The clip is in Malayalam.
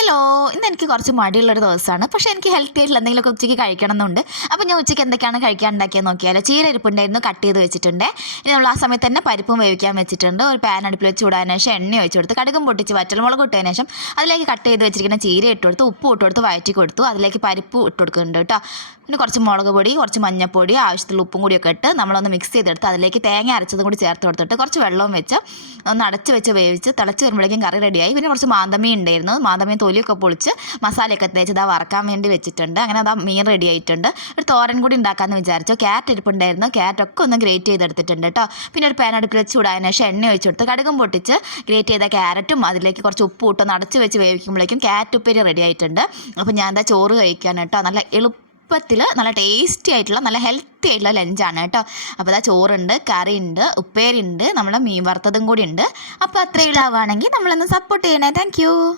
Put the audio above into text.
ഹലോ, ഇന്ന് എനിക്ക് കുറച്ച് മടിയുള്ളൊരു ദിവസമാണ്. പക്ഷേ എനിക്ക് ഹെൽത്തി ആയിട്ടുള്ള എന്തെങ്കിലുമൊക്കെ ഉച്ചയ്ക്ക് കഴിക്കണം എന്നുണ്ട്. അപ്പോൾ ഞാൻ ഉച്ചയ്ക്ക് എന്തൊക്കെയാണ് കഴിക്കാൻ ഉണ്ടാക്കിയത് നോക്കിയാലോ. ചീര ഇരിപ്പുണ്ടായിരുന്നു, കട്ട് ചെയ്ത് വെച്ചിട്ടുണ്ട്. ഇനി നമ്മൾ ആ സമയത്ത് തന്നെ പരിപ്പും വേവിക്കാൻ വെച്ചിട്ടുണ്ട്. ഒരു പാൻ അടുപ്പിൽ വെച്ച് ചൂടാൻ ശേഷം എണ്ണ ഒഴിച്ച് കൊടുത്ത് കടുകും പൊട്ടിച്ച് വറ്റൽമുളക് ഇട്ടതിന് ശേഷം അതിലേക്ക് കട്ട് ചെയ്ത് വെച്ചിരിക്കുന്ന ചീര ഇട്ട് കൊടുത്ത് ഉപ്പ് ഇട്ട് കൊടുത്ത് വഴറ്റി കൊടുത്തു. അതിലേക്ക് പരിപ്പ് ഇട്ട് കൊടുക്കുന്നുണ്ട് കേട്ടോ. പിന്നെ കുറച്ച് മുളക് പൊടി, കുറച്ച് മഞ്ഞൾപ്പൊടി, ആവശ്യത്തിലുള്ള ഉപ്പും കൂടിയൊക്കെ ഇട്ട് നമ്മളൊന്ന് മിക്സ് ചെയ്തെടുത്ത് അതിലേക്ക് തേങ്ങ അരച്ചതും കൂടി ചേർത്ത് കൊടുത്തിട്ട് കുറച്ച് വെള്ളവും വെച്ച് ഒന്ന് അടച്ച് വെച്ച് വേവിച്ച് തിളച്ച് വരുമ്പോഴേക്കും കറി റെഡിയായി. പിന്നെ കുറച്ച് മാന്തമീൻ ഉണ്ടായിരുന്നു. മാന്തമീൻ തൊലിയൊക്കെ പൊളിച്ച് മസാലയൊക്കെ തേച്ച് ഇതാ വറക്കാൻ വേണ്ടി വെച്ചിട്ടുണ്ട്. അങ്ങനെ അതാ മീൻ റെഡി ആയിട്ടുണ്ട്. ഒരു തോരൻ കൂടി ഉണ്ടാക്കാമെന്ന് വിചാരിച്ചു. ക്യാരറ്റ് ഇരിപ്പുണ്ടായിരുന്നു. ക്യാരറ്റൊക്കെ ഒന്ന് ഗ്രേറ്റ് ചെയ്തെടുത്തിട്ടുണ്ട് കേട്ടോ. പിന്നെ ഒരു പാൻ അടുപ്പിൽ വെച്ച് ചൂടായതിനു ശേഷം എണ്ണ ഒഴിച്ച് കൊടുത്ത് കടുകും പൊട്ടിച്ച് ഗ്രേറ്റ് ചെയ്ത ക്യാരറ്റും അതിലേക്ക് കുറച്ച് ഉപ്പ് ഇട്ടൊന്ന് അടച്ച് വെച്ച് വേവിക്കുമ്പോഴേക്കും ക്യാരറ്റ് ഉപ്പേരി റെഡി ആയിട്ടുണ്ട്. അപ്പോൾ ഞാൻ എന്താ ചോറ് കഴിക്കാൻ കേട്ടോ. നല്ല എളുപ്പത്തിൽ നല്ല ടേസ്റ്റി ആയിട്ടുള്ള നല്ല ഹെൽത്തി ആയിട്ടുള്ള ലഞ്ചാണ് കേട്ടോ. അപ്പോൾ അതാ ചോറുണ്ട്, കറിയുണ്ട്, ഉപ്പേരി ഉണ്ട്, നമ്മുടെ മീൻ വറുത്തതും കൂടി ഉണ്ട്. അപ്പോൾ അത്രയും ആവുകയാണെങ്കിൽ നമ്മളൊന്ന് സപ്പോർട്ട് ചെയ്യണേ. താങ്ക്